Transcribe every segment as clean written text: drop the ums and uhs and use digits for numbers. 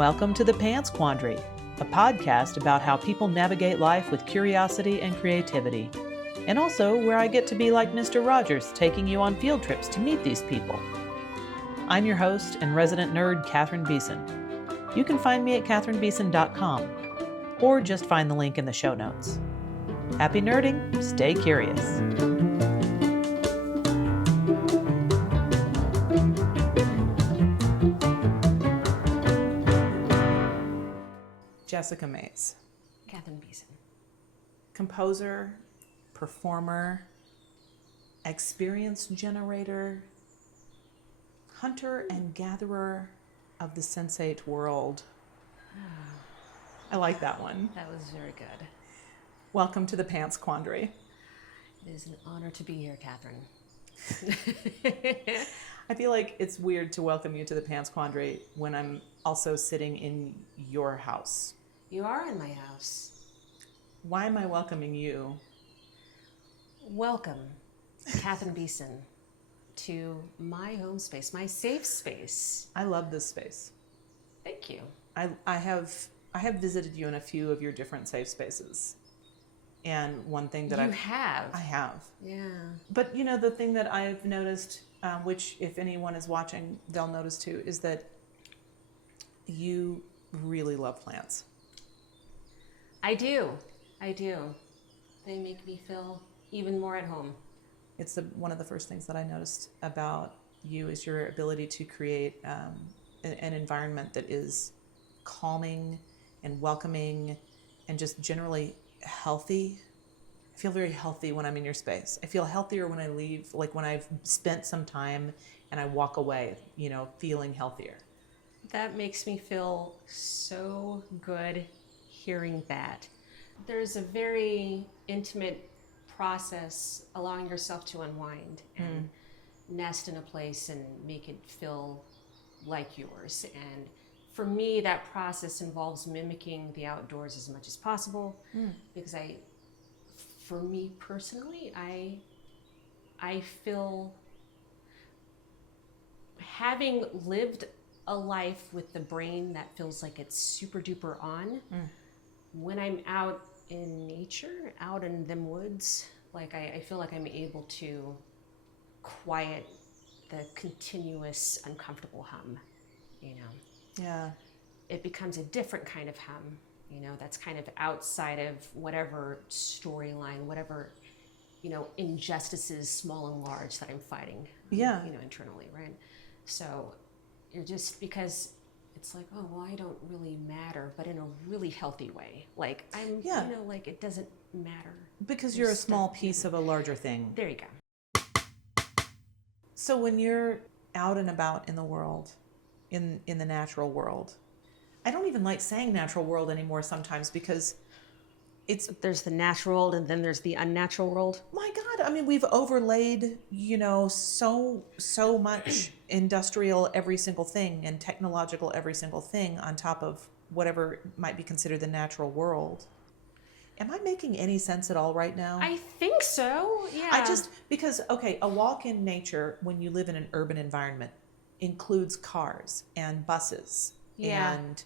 Welcome to The Pants Quandary, a podcast about how people navigate life with curiosity and creativity, and also where I get to be like Mr. Rogers, taking you on field trips to meet these people. I'm your host and resident nerd, Catherine Beeson. You can find me at catherinebeeson.com, or just find the link in the show notes. Happy nerding, stay curious. Jessica Mays. Catherine Beeson. Composer, performer, experience generator, hunter and gatherer of the sensate world. I like that one. That was very good. Welcome to The Pants Quandary. It is an honor to be here, Catherine. I feel like it's weird to welcome you to The Pants Quandary when I'm also sitting in your house. You are in my house. Why am I welcoming you? Welcome, Catherine Beeson, to my home space, my safe space. I love this space. Thank you. I have visited you in a few of your different safe spaces. And one thing that I have. Yeah. But you know, the thing that I've noticed, which if anyone is watching, they'll notice too, is that you really love plants. I do. They make me feel even more at home. It's one of the first things that I noticed about you is your ability to create an environment that is calming and welcoming and just generally healthy. I feel very healthy when I'm in your space. I feel healthier when I leave, like when I've spent some time and I walk away, feeling healthier. That makes me feel so good hearing that. There's a very intimate process allowing yourself to unwind and nest in a place and make it feel like yours. And for me, that process involves mimicking the outdoors as much as possible because for me personally, I feel, having lived a life with the brain that feels like it's super duper on, when I'm out in nature, out in them woods, like I feel like I'm able to quiet the continuous uncomfortable hum, Yeah. It becomes a different kind of hum, that's kind of outside of whatever storyline, whatever, injustices, small and large, that I'm fighting, internally, right? So you're just, because it's like, oh, well, I don't really matter, but in a really healthy way. Like I'm, like it doesn't matter. Because you're a small piece of a larger thing. There you go. So when you're out and about in the world, in the natural world, I don't even like saying natural world anymore sometimes because there's the natural world and then there's the unnatural world. My God, I mean, we've overlaid, so much industrial every single thing and technological every single thing on top of whatever might be considered the natural world. Am I making any sense at all right now? I think so, yeah. Because, a walk in nature when you live in an urban environment includes cars and buses and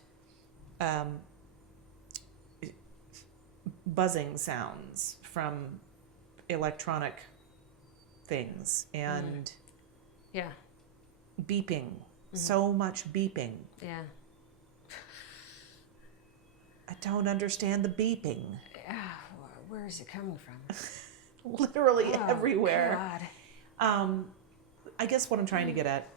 buzzing sounds from electronic things and beeping. So much beeping. Yeah. I don't understand the beeping. Where is it coming from? Literally everywhere. God. I guess what I'm trying to get at,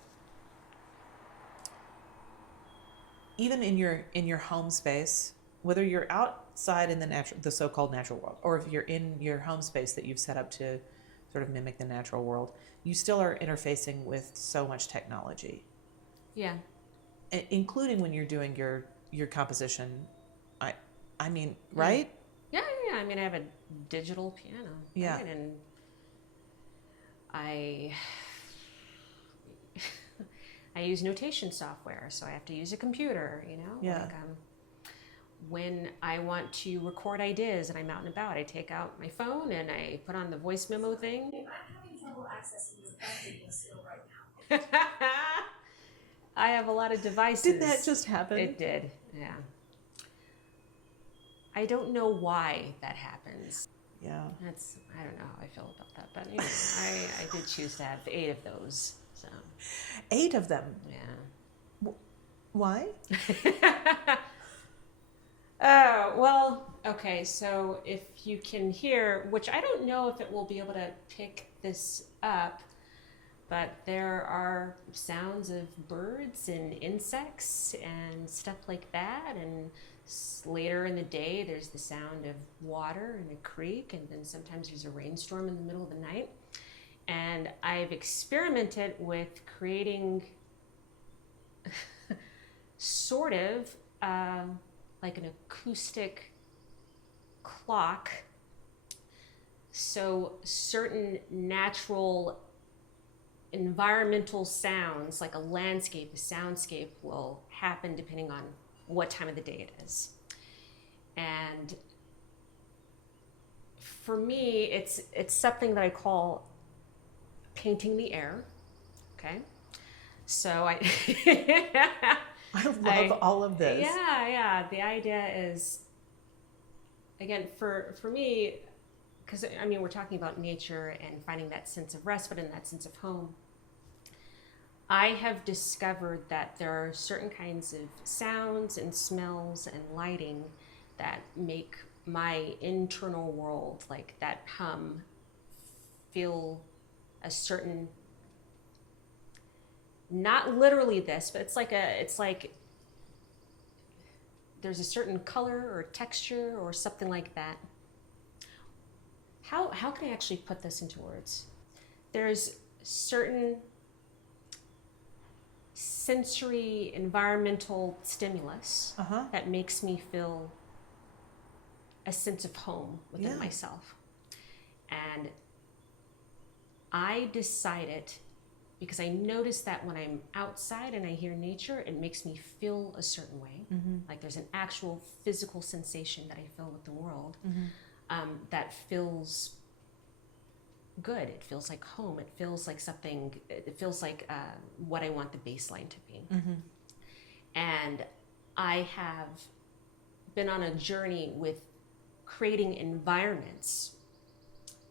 even in your home space, whether you're outside in the so-called natural world, or if you're in your home space that you've set up to sort of mimic the natural world, you still are interfacing with so much technology. Yeah. Including when you're doing your composition. I mean, right? Yeah. I mean, I have a digital piano. Yeah. Right? And I use notation software, so I have to use a computer, Yeah. Like, when I want to record ideas and I'm out and about, I take out my phone and I put on the voice memo thing. I'm having trouble accessing your phone video still right now. I have a lot of devices. Did that just happen? It did, yeah. I don't know why that happens. Yeah. I don't know how I feel about that, but you know, I did choose to have 8 of those. So 8 of them? Yeah. Why? Well, okay, so if you can hear, which I don't know if it will be able to pick this up, but there are sounds of birds and insects and stuff like that, and later in the day there's the sound of water in a creek, and then sometimes there's a rainstorm in the middle of the night. And I've experimented with creating sort of like an acoustic clock. So certain natural environmental sounds, like a landscape, a soundscape, will happen depending on what time of the day it is. And for me, it's something that I call painting the air. Okay, so I love all of this. Yeah. The idea is, again, for me, because I mean, we're talking about nature and finding that sense of respite and that sense of home. I have discovered that there are certain kinds of sounds and smells and lighting that make my internal world, like that hum, feel a certain, not literally this, but it's like there's a certain color or texture or something like that. How can I actually put this into words? There's certain sensory environmental stimulus that makes me feel a sense of home within myself. And I decided, because I noticed that when I'm outside and I hear nature, it makes me feel a certain way. Like there's an actual physical sensation that I feel with the world that feels good. It feels like home. It feels like something, it feels like what I want the baseline to be. And I have been on a journey with creating environments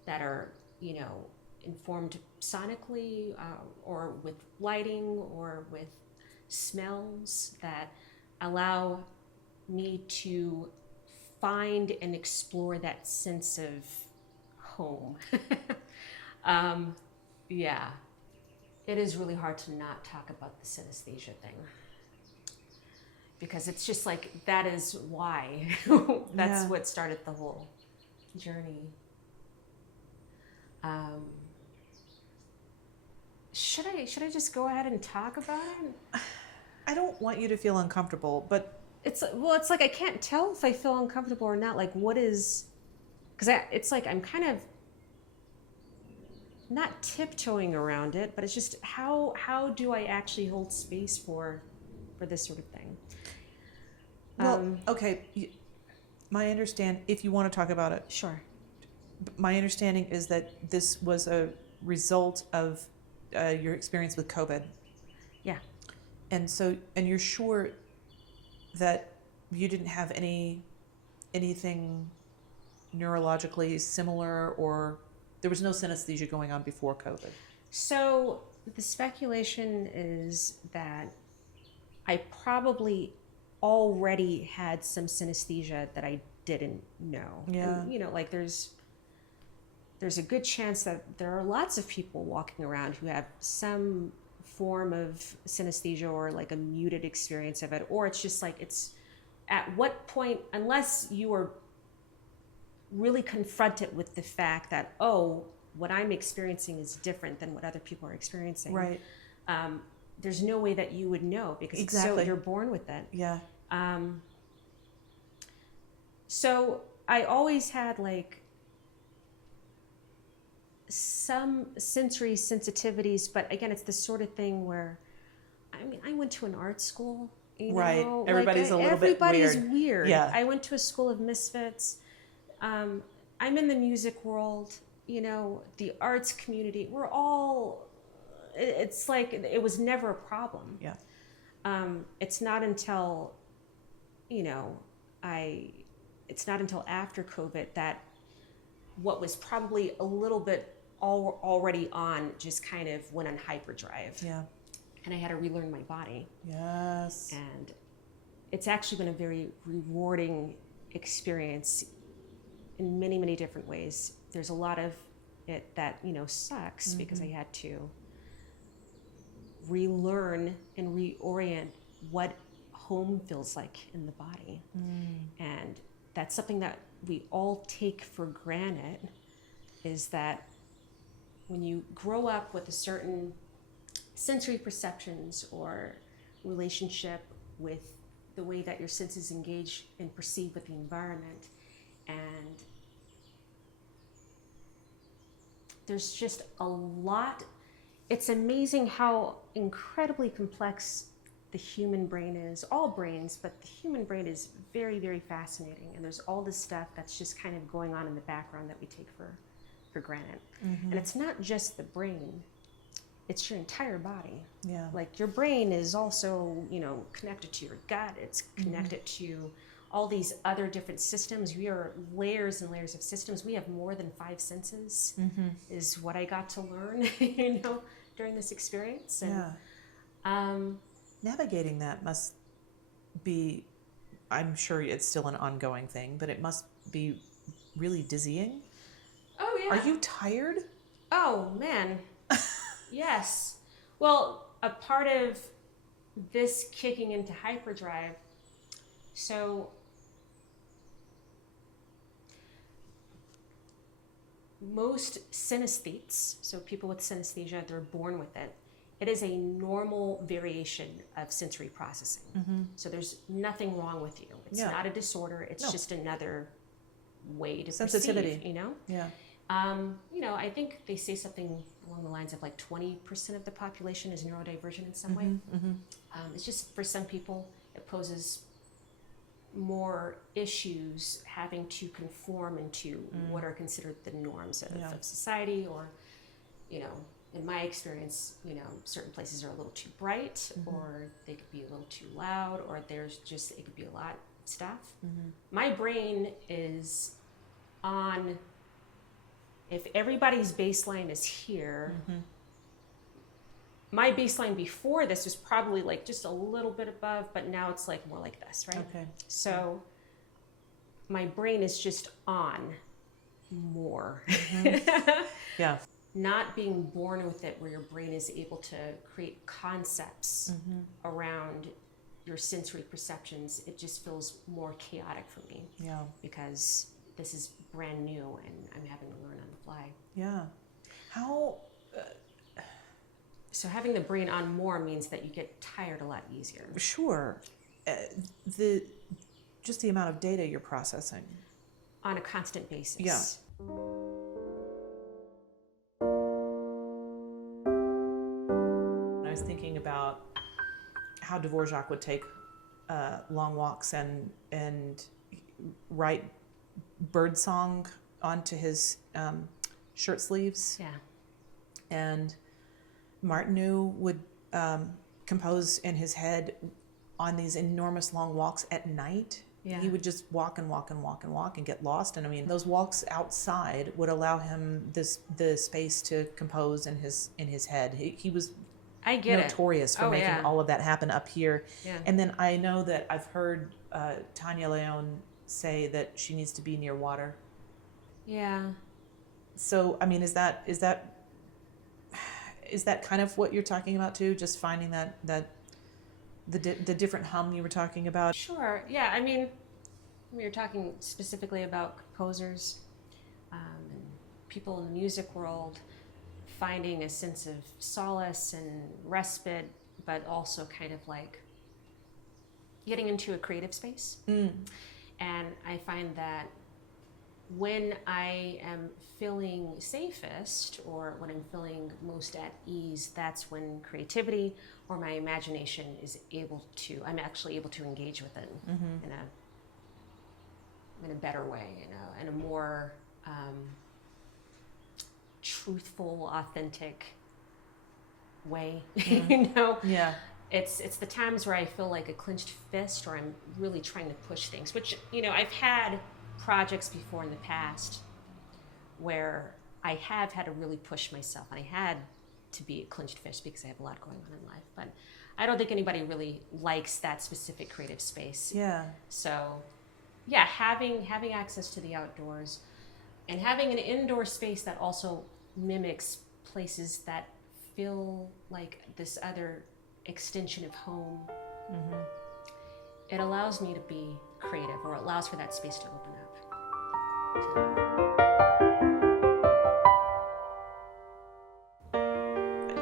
that are, you know, informed sonically or with lighting or with smells that allow me to find and explore that sense of home. Yeah, it is really hard to not talk about the synesthesia thing, because it's just like, that is why. That's what started the whole journey. Should I just go ahead and talk about it? I don't want you to feel uncomfortable, but it's like I can't tell if I feel uncomfortable or not. Like, what is, because it's like I'm kind of not tiptoeing around it, but it's just how do I actually hold space for this sort of thing? Well, okay. My understand, if you want to talk about it, Sure. my understanding is that this was a result of your experience with COVID. Yeah. And so, and you're sure that you didn't have anything neurologically similar, or there was no synesthesia going on before COVID? So the speculation is that I probably already had some synesthesia that I didn't know. Yeah. And, you know, like there's a good chance that there are lots of people walking around who have some form of synesthesia or like a muted experience of it, or it's just like, it's at what point, unless you are really confronted with the fact that, oh, what I'm experiencing is different than what other people are experiencing. Right. There's no way that you would know, because Exactly. you're born with it. Yeah. So I always had like some sensory sensitivities, but again, it's the sort of thing where, I mean, I went to an art school, you Right. know, Everybody's like, a little bit everybody's weird. weird. Yeah. I went to a school of misfits. I'm in the music world, you know, the arts community. We're all, it's like, it was never a problem. Yeah. It's not until, you know, it's not until after COVID that what was probably a little bit already on just kind of went on hyperdrive. Yeah. And I had to relearn my body. Yes. And it's actually been a very rewarding experience in many, many different ways. There's a lot of it that, you know, sucks because I had to relearn and reorient what home feels like in the body. And that's something that we all take for granted, is that when you grow up with a certain sensory perceptions or relationship with the way that your senses engage and perceive with the environment, and there's just a lot. It's amazing how incredibly complex the human brain is. All brains, but the human brain is very, very fascinating. And there's all this stuff that's just kind of going on in the background that we take for granted. And it's not just the brain, it's your entire body. Yeah. Like your brain is also, you know, connected to your gut. It's connected to all these other different systems. We are layers and layers of systems. We have more than 5 senses, is what I got to learn, you know, during this experience. And, navigating that must be, I'm sure it's still an ongoing thing, but it must be really dizzying. Oh, yeah. Are you tired? Oh, man. Yes. Well, a part of this kicking into hyperdrive, so most synesthetes, so people with synesthesia, they're born with it. It is a normal variation of sensory processing. So there's nothing wrong with you. It's not a disorder. It's just another way to sensitivity perceive, you know? Yeah. You know, I think they say something along the lines of like 20% of the population is neurodivergent in some way. It's just for some people, it poses more issues having to conform into what are considered the norms of society, or, you know, in my experience, you know, certain places are a little too bright, or they could be a little too loud, or there's just, it could be a lot of stuff. My brain is on, if everybody's baseline is here, my baseline before this was probably like just a little bit above, but now it's like more like this, right? Okay. So my brain is just on more. Yeah. Not being born with it, where your brain is able to create concepts around your sensory perceptions, it just feels more chaotic for me. Yeah. Because this is brand new and I'm having to learn on the fly. Yeah. How? So having the brain on more means that you get tired a lot easier. Sure. Just the amount of data you're processing. On a constant basis. Yeah. I was thinking about how Dvorak would take long walks and write birdsong onto his shirt sleeves. Yeah. And Martineau would compose in his head on these enormous long walks at night. Yeah. He would just walk and walk and walk and walk and get lost. And I mean, those walks outside would allow him the space to compose in his head. He was notorious for making all of that happen up here. Yeah. And then I know that I've heard Tanya Leon say that she needs to be near water. Yeah. So I mean, is that kind of what you're talking about too? Just finding that the different hum you were talking about? Sure. Yeah. I mean, we were talking specifically about composers and people in the music world finding a sense of solace and respite, but also kind of like getting into a creative space. And I find that when I am feeling safest, or when I'm feeling most at ease, that's when creativity or my imagination is I'm actually able to engage with it in a better way, in a more truthful, authentic way, you know? Yeah. It's the times where I feel like a clenched fist, or I'm really trying to push things, which, I've had projects before in the past where I have had to really push myself, and I had to be a clenched fist because I have a lot going on in life. But I don't think anybody really likes that specific creative space. Yeah. So, yeah, having access to the outdoors and having an indoor space that also mimics places that feel like this other extension of home. Mm-hmm. It allows me to be creative, or it allows for that space to open up.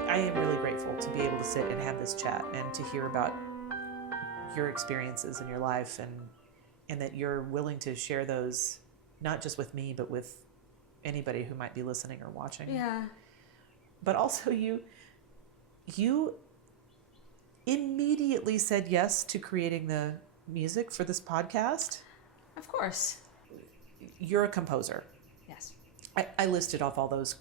I am really grateful to be able to sit and have this chat and to hear about your experiences in your life, and that you're willing to share those, not just with me, but with anybody who might be listening or watching. Yeah. But also you immediately said yes to creating the music for this podcast. Of course. You're a composer. Yes. I listed off all those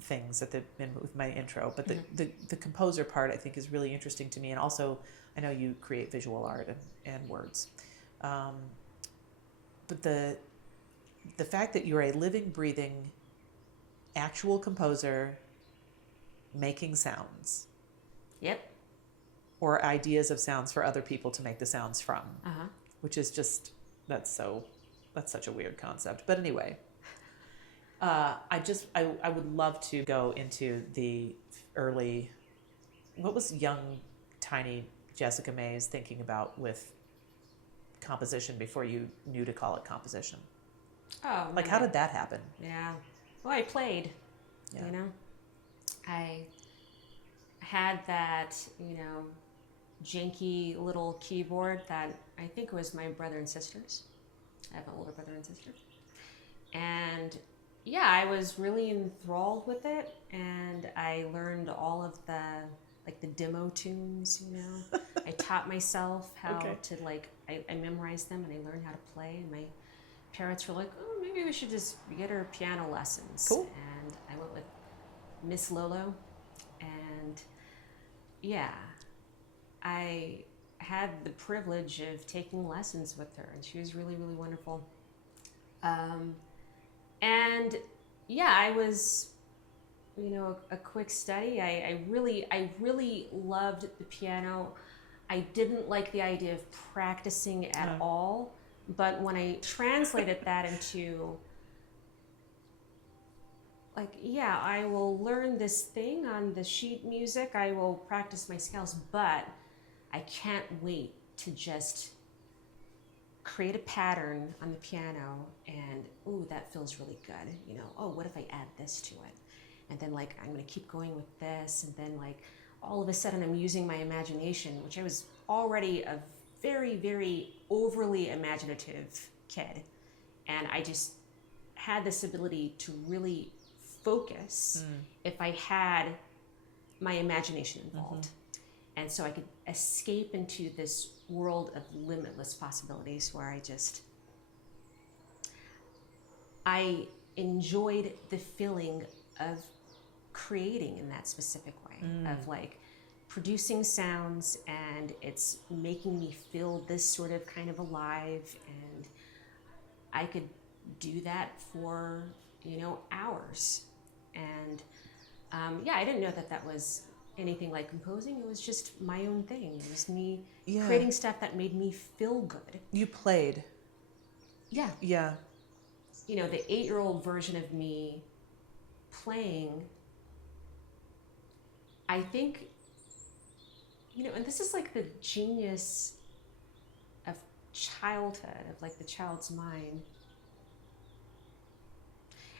things with my intro, but the composer part I think is really interesting to me, and also I know you create visual art and words, but the fact that you're a living, breathing, actual composer making sounds. Yep. Or ideas of sounds for other people to make the sounds from, which is just that's such a weird concept. But anyway, I would love to go into the early, what was young, tiny Jessica Mays thinking about with composition before you knew to call it composition? Oh, like, how did that happen? Yeah. Well, I played. Yeah. I had that, janky little keyboard that I think was my brother and sister's. I have an older brother and sister. And yeah, I was really enthralled with it, and I learned all of the demo tunes, I taught myself how to I memorized them, and I learned how to play, and my parents were like, oh, maybe we should just get her piano lessons. Cool. And I went with Miss Lolo, and yeah, I had the privilege of taking lessons with her, and she was really, really wonderful. And yeah, I was, a quick study. I really loved the piano. I didn't like the idea of practicing at all, but when I translated that into I will learn this thing on the sheet music, I will practice my scales, but I can't wait to just create a pattern on the piano, and ooh, that feels really good. Oh, what if I add this to it? And then I'm gonna keep going with this, and then all of a sudden I'm using my imagination, which I was already a very, very overly imaginative kid. And I just had this ability to really focus if I had my imagination involved. And so I could escape into this world of limitless possibilities where I enjoyed the feeling of creating in that specific way, of producing sounds, and it's making me feel this sort of kind of alive, and I could do that for, hours. And I didn't know that was anything like composing. It was just my own thing. It was me creating stuff that made me feel good. You played. Yeah. Yeah. The 8-year-old version of me playing, I think, and this is the genius of childhood, of the child's mind.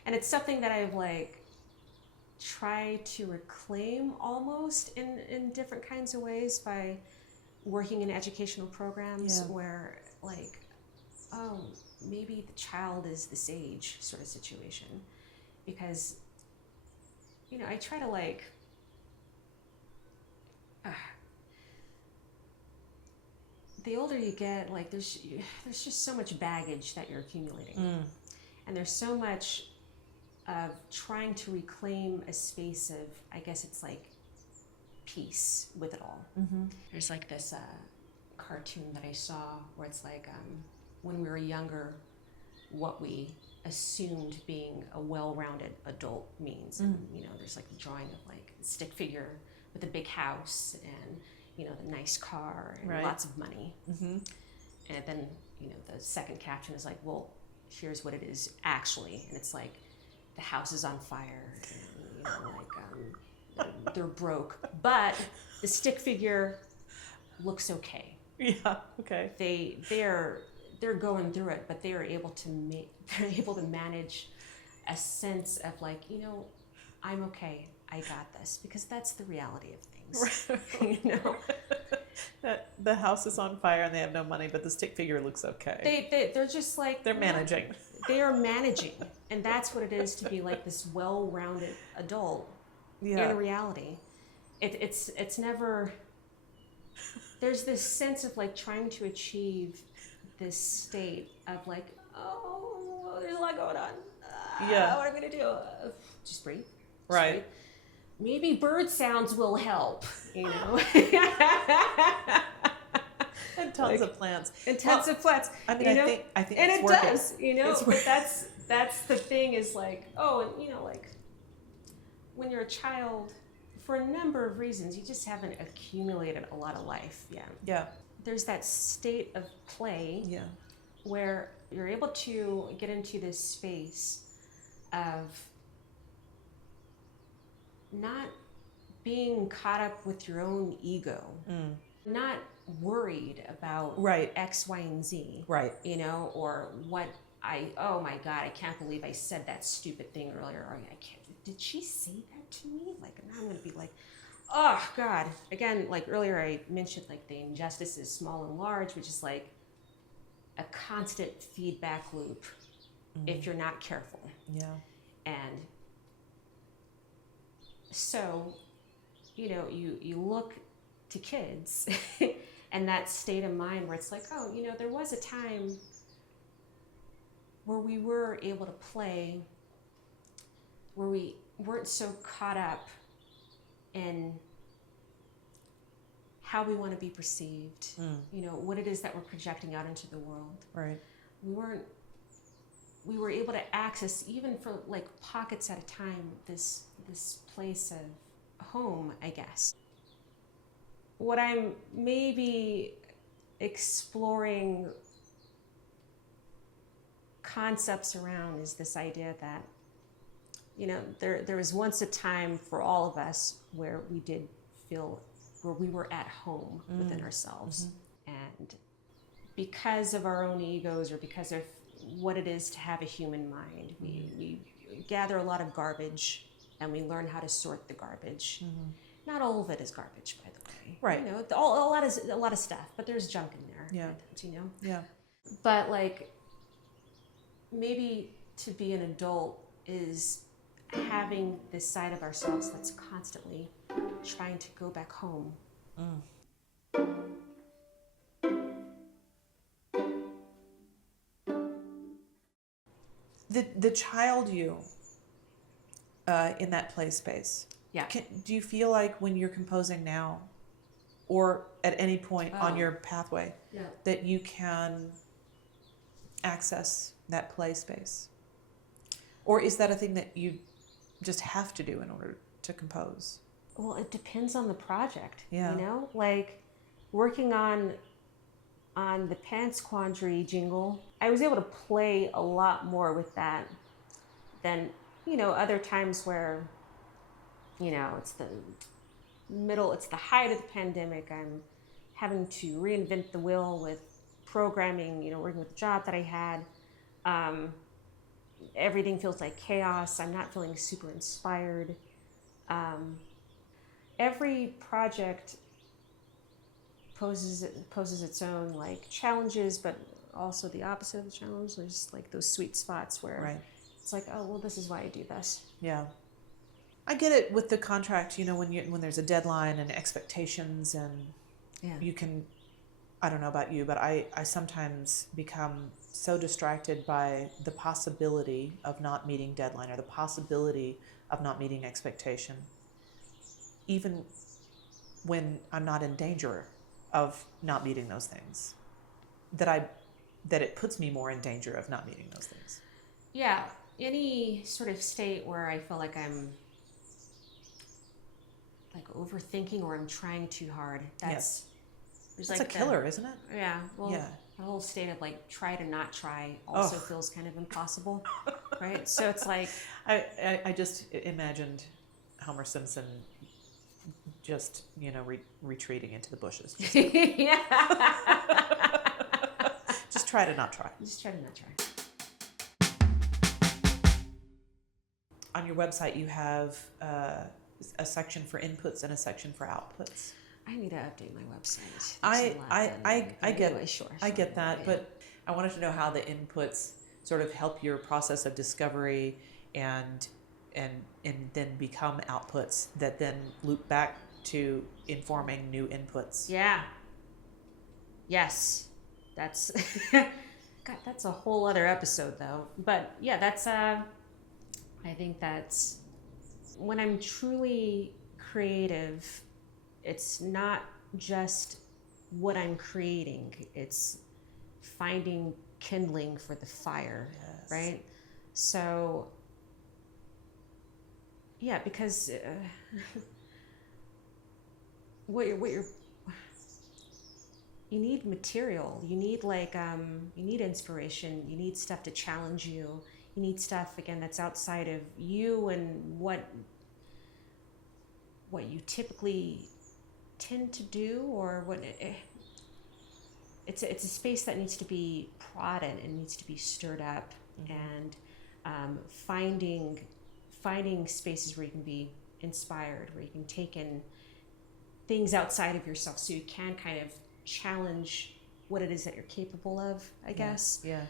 And it's something that I've try to reclaim almost in different kinds of ways by working in educational programs where oh, maybe the child is the sage sort of situation, because I try to the older you get, there's just so much baggage that you're accumulating, and there's so much of trying to reclaim a space of, I guess it's peace with it all. Mm-hmm. There's like this cartoon that I saw where it's like when we were younger, what we assumed being a well-rounded adult means. And, there's like a drawing of like a stick figure with a big house and, the nice car and lots of money. Mm-hmm. And then, the second caption is like, well, here's what it is actually. And it's like, the house is on fire and, they're broke. But the stick figure looks okay. Yeah, okay. They're going through it, but they are able to manage a sense of like, I'm okay. I got this, because that's the reality of things. That the house is on fire and they have no money, but the stick figure looks okay. They're just like they're managing. They are managing, and that's what it is to be like this well-rounded adult in reality. It's never. There's this sense of like trying to achieve this state of like, oh, there's a lot going on. What am I gonna do? Just breathe. Right. Breathe. Maybe bird sounds will help, And tons of plants. And tons of plants. I mean, I think and it's it working. does, but that's the thing is like, like when you're a child, for a number of reasons, you just haven't accumulated a lot of life yet. Yeah. There's that state of play where you're able to get into this space of not being caught up with your own ego, not worried about X, Y, and Z, or what oh my God, I can't believe I said that stupid thing earlier. Or did she say that to me? Like, now I'm going to be like, oh God. Again, like earlier I mentioned like the injustices, small and large, which is like a constant feedback loop if you're not careful. Yeah. And so, you look to kids and that state of mind where it's like, oh, there was a time where we were able to play, where we weren't so caught up in how we want to be perceived, what it is that we're projecting out into the world. Right. We were able to access, even for like pockets at a time, this place of home, I guess. What I'm maybe exploring concepts around is this idea that, there was once a time for all of us where we did feel, where we were at home within ourselves. And because of our own egos, or because of what it is to have a human mind, we gather a lot of garbage and we learn how to sort the garbage. Not all of it is garbage, by the way. Right. A lot of stuff, but there's junk in there. Yeah. Yeah. But like, maybe to be an adult is having this side of ourselves that's constantly trying to go back home. The child you in that play space. Yeah. Do you feel like when you're composing now, or at any point on your pathway, that you can access that play space? Or is that a thing that you just have to do in order to compose? Well, it depends on the project. Yeah. Like working on the Pants Quandary jingle, I was able to play a lot more with that than, other times where, it's the height of the pandemic. I'm having to reinvent the wheel with programming, working with the job that I had. Everything feels like chaos. I'm not feeling super inspired. Every project poses its own like challenges, but also the opposite of the challenge. There's like those sweet spots where it's like, oh, well, this is why I do this. Yeah. I get it with the contract, when there's a deadline and expectations, and you can, I don't know about you, but I sometimes become so distracted by the possibility of not meeting deadline, or the possibility of not meeting expectation. Even when I'm not in danger of not meeting those things, that it puts me more in danger of not meeting those things. Yeah, any sort of state where I feel like I'm like overthinking or I'm trying too hard. That's It's like a killer, isn't it? Yeah. Well, yeah. The whole state of like try to not try also feels kind of impossible, right? So it's like I just imagined Homer Simpson just retreating into the bushes. Yeah. Just try to not try. Just try to not try. On your website, you have a section for inputs and a section for outputs. I need to update my website. I get that, yeah. but I wanted to know how the inputs sort of help your process of discovery and then become outputs that then loop back to informing new inputs. Yeah. Yes. That's God, that's a whole other episode though. But yeah, that's I think that's when I'm truly creative, it's not just what I'm creating, it's finding kindling for the fire, Yes. right? So yeah, because you need material, you need you need inspiration, you need stuff to challenge you, you need stuff again that's outside of you and what you typically tend to do, or what it's a space that needs to be prodded and needs to be stirred up. And finding spaces where you can be inspired, where you can take in things outside of yourself so you can kind of challenge what it is that you're capable of, I guess. Yeah.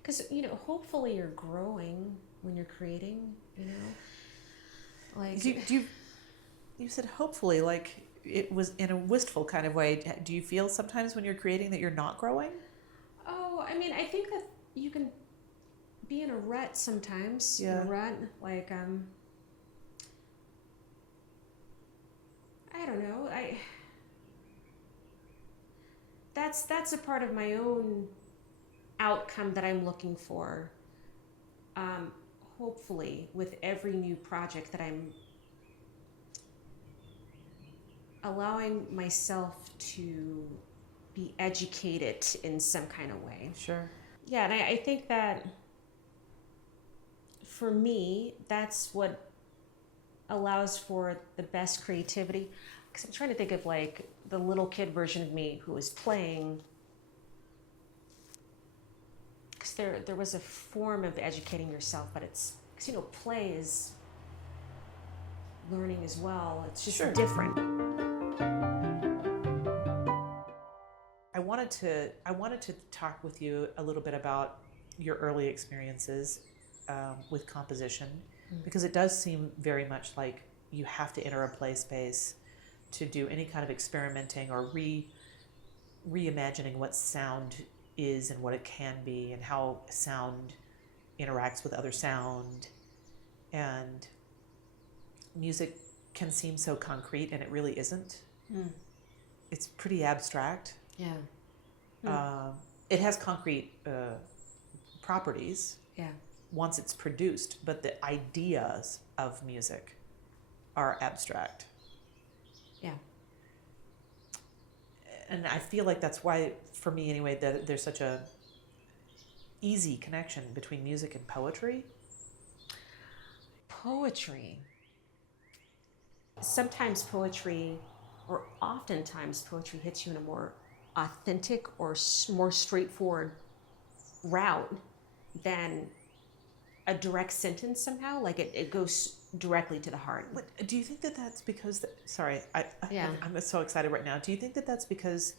Because hopefully you're growing when you're creating, like you said hopefully, like it was in a wistful kind of way. Do you feel sometimes when you're creating that you're not growing? Oh, I mean, I think that you can be in a rut sometimes. Yeah. In a rut, like I don't know. That's a part of my own outcome that I'm looking for. Hopefully, with every new project that I'm allowing myself to be educated in some kind of way. Sure. Yeah, and I think that for me, that's what allows for the best creativity. Because I'm trying to think of like the little kid version of me who was playing. Because there was a form of educating yourself, but it's because play is learning as well. It's just Sure. different. I wanted to talk with you a little bit about your early experiences with composition, because it does seem very much like you have to enter a play space to do any kind of experimenting or reimagining what sound is and what it can be and how sound interacts with other sound. And music can seem so concrete, and it really isn't. It's pretty abstract. Yeah. It has concrete properties Yeah. once it's produced, but the ideas of music are abstract. Yeah. And I feel like that's why, for me anyway, that there's such a easy connection between music and poetry. Poetry. Sometimes poetry, or oftentimes poetry, hits you in a more authentic or more straightforward route than a direct sentence somehow. Like it goes directly to the heart. Do you think that that's because... Sorry, Yeah. I'm so excited right now. Do you think that that's because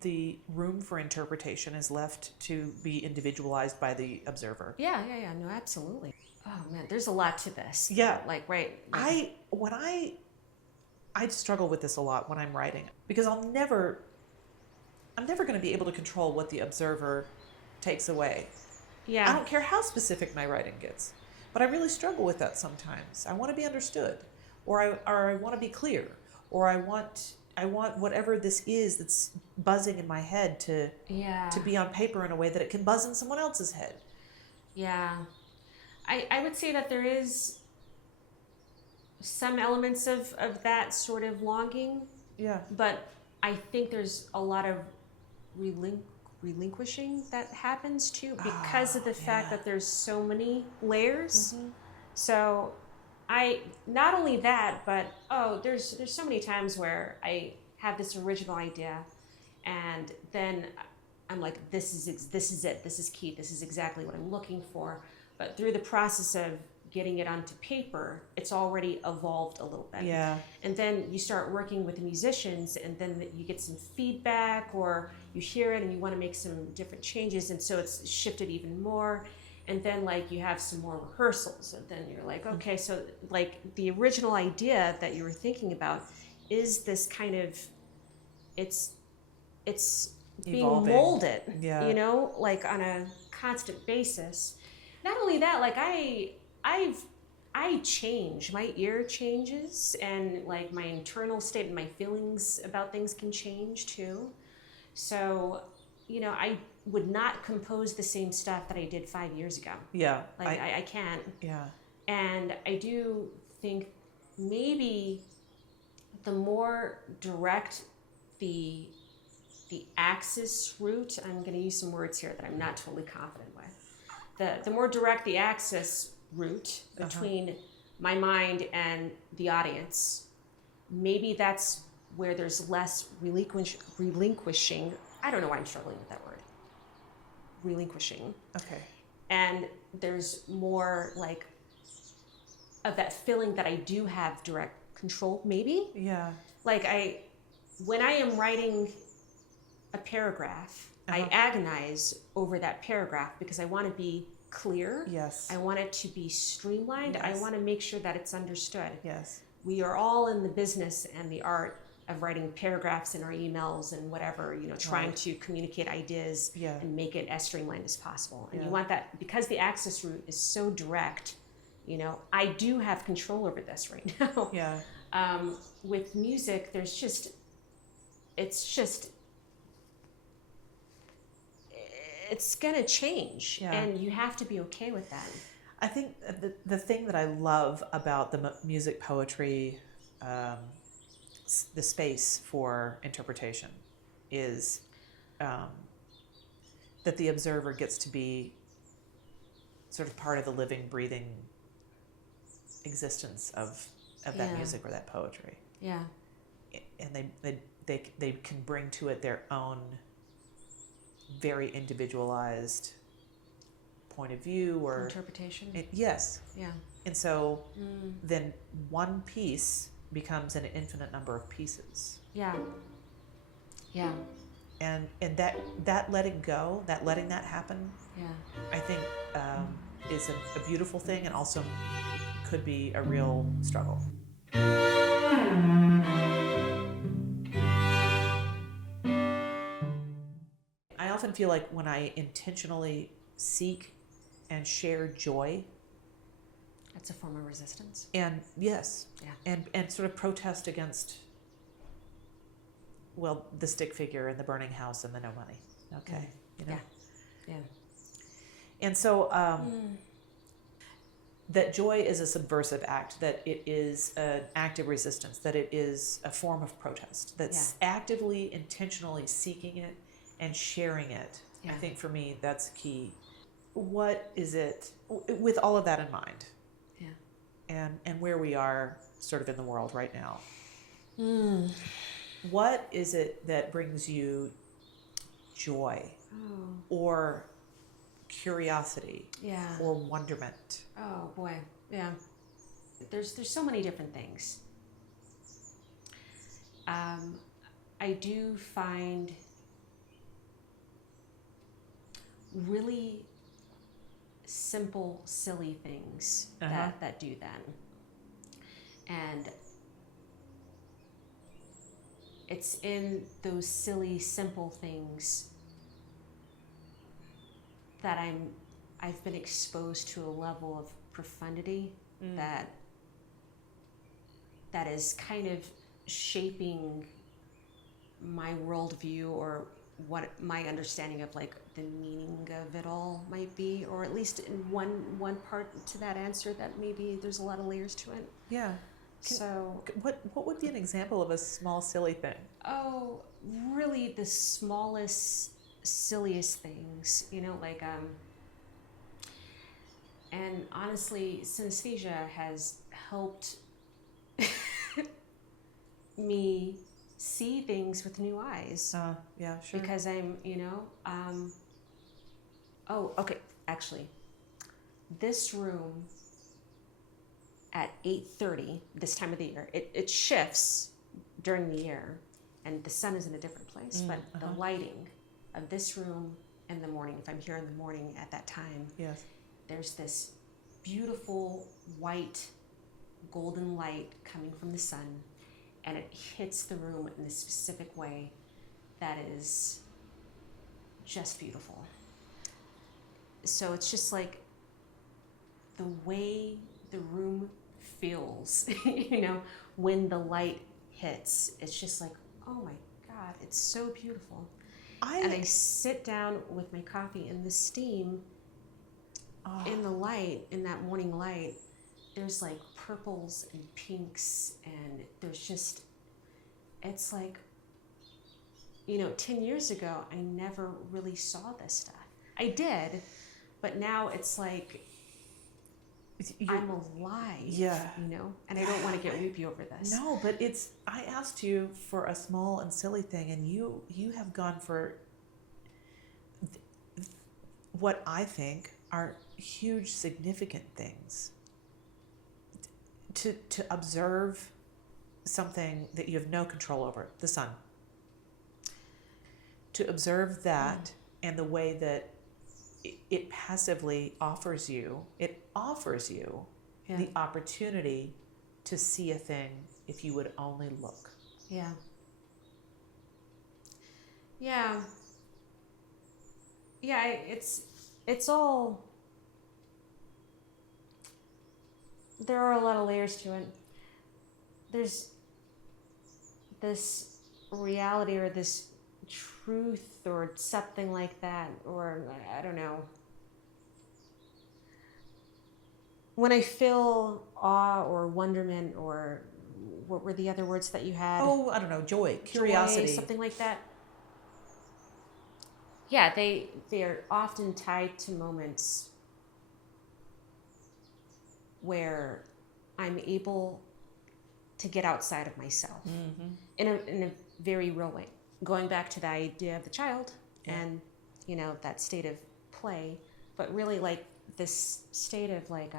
the room for interpretation is left to be individualized by the observer? Yeah. No, absolutely. Oh man, there's a lot to this. Yeah. Like, right. I struggle with this a lot when I'm writing, because I'm never going to be able to control what the observer takes away. Yeah. I don't care how specific my writing gets, but I really struggle with that sometimes. I want to be understood. or I want to be clear, or I want whatever this is that's buzzing in my head to be on paper in a way that it can buzz in someone else's head. Yeah. I would say that there is some elements of that sort of longing. Yeah. But I think there's a lot of relinquishing that happens too because of the fact that there's so many layers. Mm-hmm. So I, not only that, but there's so many times where I have this original idea and then I'm like, this is it, this is key, this is exactly what I'm looking for. But through the process of getting it onto paper, it's already evolved a little bit. Yeah. And then you start working with the musicians and then you get some feedback or you hear it and you want to make some different changes. And so it's shifted even more. And then like you have some more rehearsals and then you're like, okay, so like the original idea that you were thinking about is this kind of, it's being Evolving. molded, Yeah. you know, like on a constant basis. Not only that, like I change, my ear changes and like my internal state and my feelings about things can change too. So, you know, I would not compose the same stuff that I did 5 years ago. Yeah. Like I can't. Yeah. And I do think maybe the more direct the axis route, I'm going to use some words here that I'm not totally confident with. The more direct the axis route between my mind and the audience, maybe that's where there's less relinquishing. I don't know why I'm struggling with that word. Relinquishing. Okay. And there's more like of that feeling that I do have direct control, maybe. Yeah. Like when I am writing a paragraph, I agonize over that paragraph because I want to be clear. Yes. I want it to be streamlined. Yes. I want to make sure that it's understood. Yes. We are all in the business and the art of writing paragraphs in our emails and whatever, you know, trying to communicate ideas and make it as streamlined as possible. And you want that, because the axis route is so direct, you know, I do have control over this right now. Yeah. With music, there's just, it's gonna change, and you have to be okay with that. I think the thing that I love about the music poetry, the space for interpretation, is that the observer gets to be sort of part of the living, breathing existence of that music or that poetry. Yeah. And they can bring to it their own very individualized point of view or interpretation. Yes. Yeah. And so then one piece becomes an infinite number of pieces. Yeah. Yeah. And that letting go, that letting that happen, I think is a beautiful thing, and also could be a real struggle. I often feel like when I intentionally seek and share joy, that's a form of resistance. And yes, yeah, and sort of protest against, well, the stick figure and the burning house and the no money. Okay, you know. Yeah. And so that joy is a subversive act, that it is an act of resistance, that it is a form of protest, that's actively, intentionally seeking it and sharing it. I think for me, that's key. What is it, with all of that in mind, and where we are sort of in the world right now, what is it that brings you joy or curiosity or wonderment? Oh boy, yeah. There's so many different things. I do find really simple, silly things that do that. And it's in those silly, simple things that I've been exposed to a level of profundity that that is kind of shaping my worldview, or what my understanding of like the meaning of it all might be, or at least in one part to that answer that maybe there's a lot of layers to it. Yeah. So what would be an example of a small, silly thing? Oh, really the smallest, silliest things, like, and honestly, synesthesia has helped me see things with new eyes. Yeah, sure. Because I'm, oh, okay, actually, this room at 8:30 this time of the year, it shifts during the year, and the sun is in a different place, but the lighting of this room in the morning, if I'm here in the morning at that time, yes, there's this beautiful white golden light coming from the sun, and it hits the room in a specific way that is just beautiful. So it's just like the way the room feels, when the light hits, it's just like, oh my God, it's so beautiful. And I sit down with my coffee, and the steam in the light, in that morning light, there's like purples and pinks, and there's just, it's like, 10 years ago, I never really saw this stuff. I did, but now it's like, I'm alive, yeah, and I don't want to get weepy over this. No, but I asked you for a small and silly thing, and you have gone for what I think are huge, significant things. To observe something that you have no control over, the sun. To observe that and the way that it passively offers you the opportunity to see a thing if you would only look. Yeah. It's all, there are a lot of layers to it. There's this reality, or this truth, or something like that, or I don't know. When I feel awe or wonderment, or what were the other words that you had? Oh, I don't know, joy, curiosity. Something like that. Yeah, they're often tied to moments where I'm able to get outside of myself in a very real way. Going back to the idea of the child and, that state of play, but really like this state of like,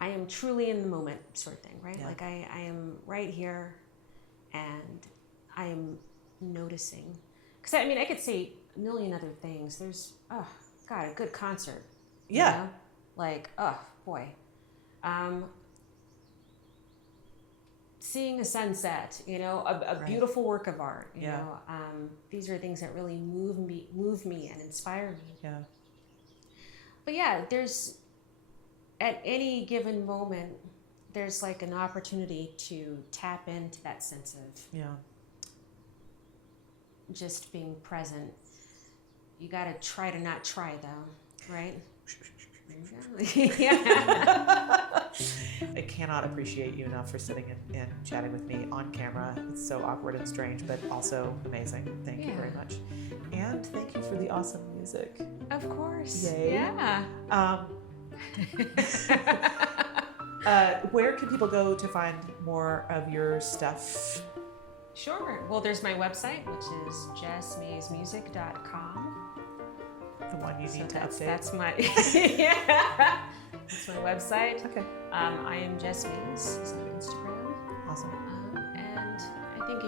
I am truly in the moment sort of thing, right? Yeah. Like I am right here, and I am noticing. Because I could say a million other things. There's, a good concert. Yeah. Like, boy. Seeing a sunset, a Right. beautiful work of art, you Yeah. know. These are things that really move me and inspire me. Yeah. But yeah, there's, at any given moment, there's like an opportunity to tap into that sense of just being present. You got to try to not try, though, right? Yeah. I cannot appreciate you enough for sitting and chatting with me on camera. It's so awkward and strange, but also amazing. Thank you very much. And thank you for the awesome music. Of course. Yay. Yeah. Where can people go to find more of your stuff? Sure. Well, there's my website, which is jessmaysmusic.com. The one you need to update. That's my that's my website. Okay. I am Jess Mays on Instagram. Awesome. And I think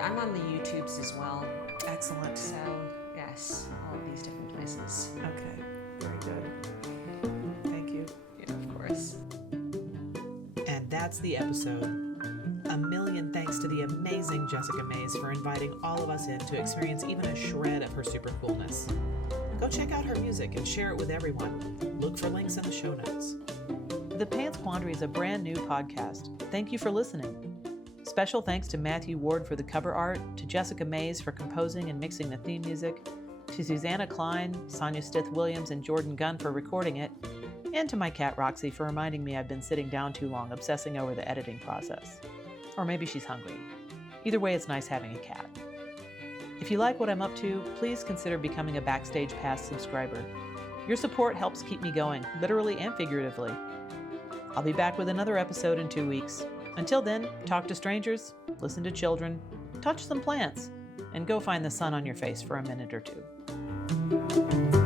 I'm on the YouTubes as well. Excellent. So yes, all of these different places. Okay. Very good. Thank you. Yeah, of course. And that's the episode. A million thanks to the amazing Jessica Mays for inviting all of us in to experience even a shred of her super coolness. Go check out her music and share it with everyone. Look for links in the show notes. The Pants Quandary is a brand new podcast. Thank you for listening. Special thanks to Matthew Ward for the cover art, to Jessica Mays for composing and mixing the theme music, to Susanna Klein, Sonia Stith-Williams, and Jordan Gunn for recording it, and to my cat Roxy for reminding me I've been sitting down too long obsessing over the editing process. Or maybe she's hungry. Either way, it's nice having a cat. If you like what I'm up to, please consider becoming a Backstage Pass subscriber. Your support helps keep me going, literally and figuratively. I'll be back with another episode in 2 weeks. Until then, talk to strangers, listen to children, touch some plants, and go find the sun on your face for a minute or two.